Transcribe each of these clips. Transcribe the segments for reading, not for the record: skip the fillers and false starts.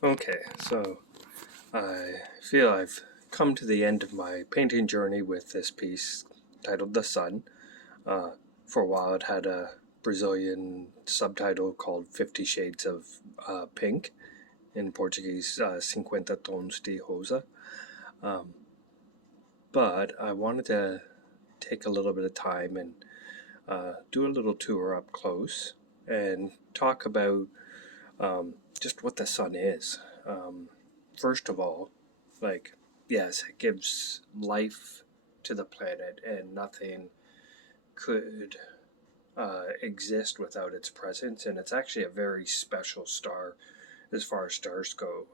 Okay, so I feel I've come to the end of my painting journey with this piece titled The Sun. Uh, for a while, it had a Brazilian subtitle called 50 Shades of Pink, in Portuguese, 50 Tons de Rosa. Um, but I wanted to take a little bit of time and do a little tour up close and talk about just what the sun is. Um, First of all, like, yes, it gives life to the planet, and nothing could exist without its presence. And it's actually a very special star as far as stars go.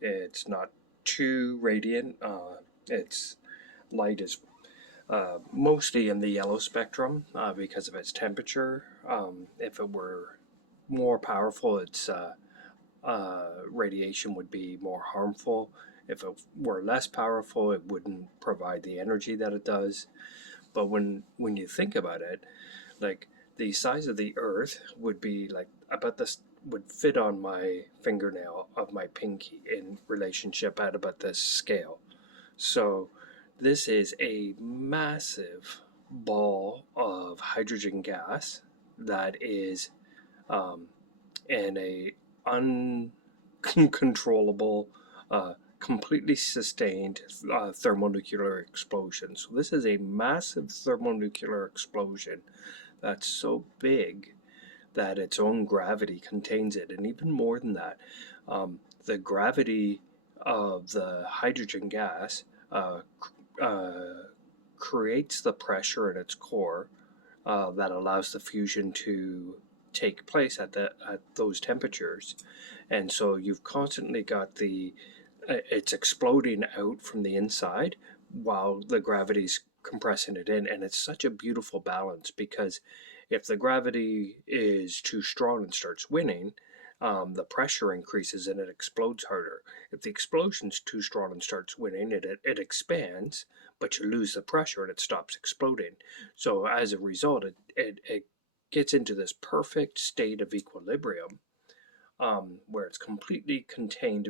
It's not too radiant. Its light is mostly in the yellow spectrum because of its temperature. If it were more powerful, its radiation would be more harmful. If it were less powerful, it wouldn't provide the energy that it does. But when you think about it, like the size of the Earth would be like about this would fit on my fingernail of my pinky in relationship at about this scale. So this is a massive ball of hydrogen gas that is um, in a uncontrollable, completely sustained thermonuclear explosion. So this is a massive thermonuclear explosion that's so big that its own gravity contains it, and even more than that, the gravity of the hydrogen gas uh, uh, creates the pressure in its core that allows the fusion to take place at those temperatures. And so you've constantly got the it's exploding out from the inside while the gravity's compressing it in, and it's such a beautiful balance because if the gravity is too strong and starts winning, the pressure increases and it explodes harder. If the explosion's too strong and starts winning, it expands, but you lose the pressure and it stops exploding. So as a result, it gets into this perfect state of equilibrium where it's completely contained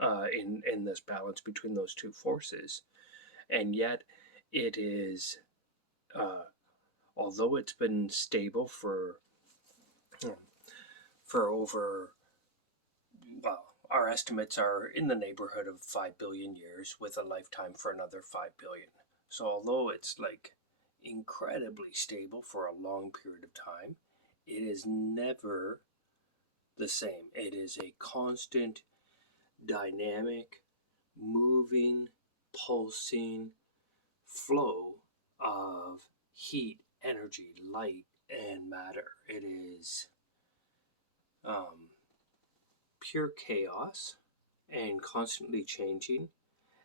in this balance between those two forces, and yet it is, uh, although it's been stable for over, well, our estimates are in the neighborhood of 5 billion years, with a lifetime for another 5 billion. So although it's like incredibly stable for a long period of time, it is never the same. It is a constant, dynamic, moving, pulsing flow of heat, energy, light, and matter. It is um, pure chaos and constantly changing,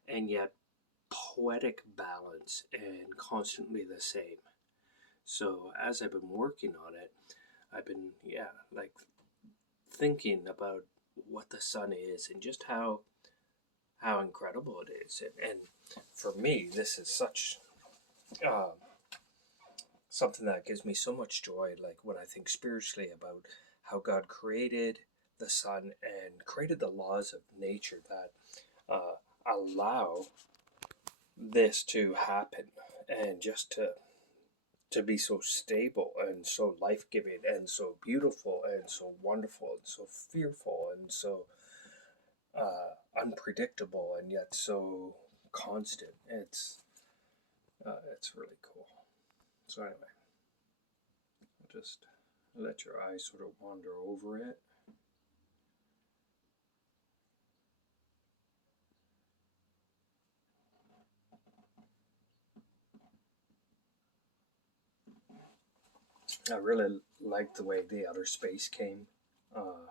and yet poetic balance and constantly the same. So as I've been working on it, I've been, yeah, like thinking about what the sun is and just how incredible it is. And for me, this is such uh, something that gives me so much joy. Like when I think spiritually about how God created the sun and created the laws of nature that allow this to happen, and just to be so stable and so life-giving and so beautiful and so wonderful and so fearful and so unpredictable and yet so constant. It's really cool. So anyway, just let your eyes sort of wander over it. I really liked the way the outer space came. Uh,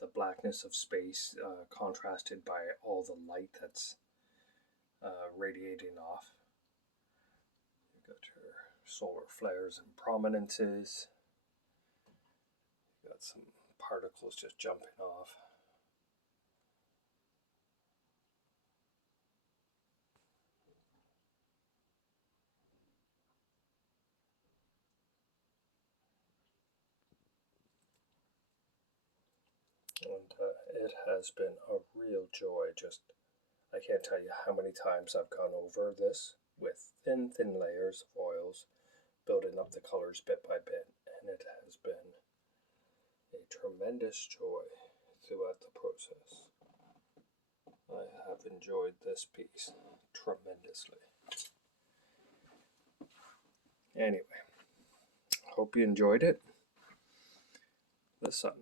the blackness of space contrasted by all the light that's radiating off. You've got your solar flares and prominences. You've got some particles just jumping off. And it has been a real joy. Just, I can't tell you how many times I've gone over this with thin layers of oils, building up the colors bit by bit, and it has been a tremendous joy throughout the process. I have enjoyed this piece tremendously. Anyway, hope you enjoyed it. The sun.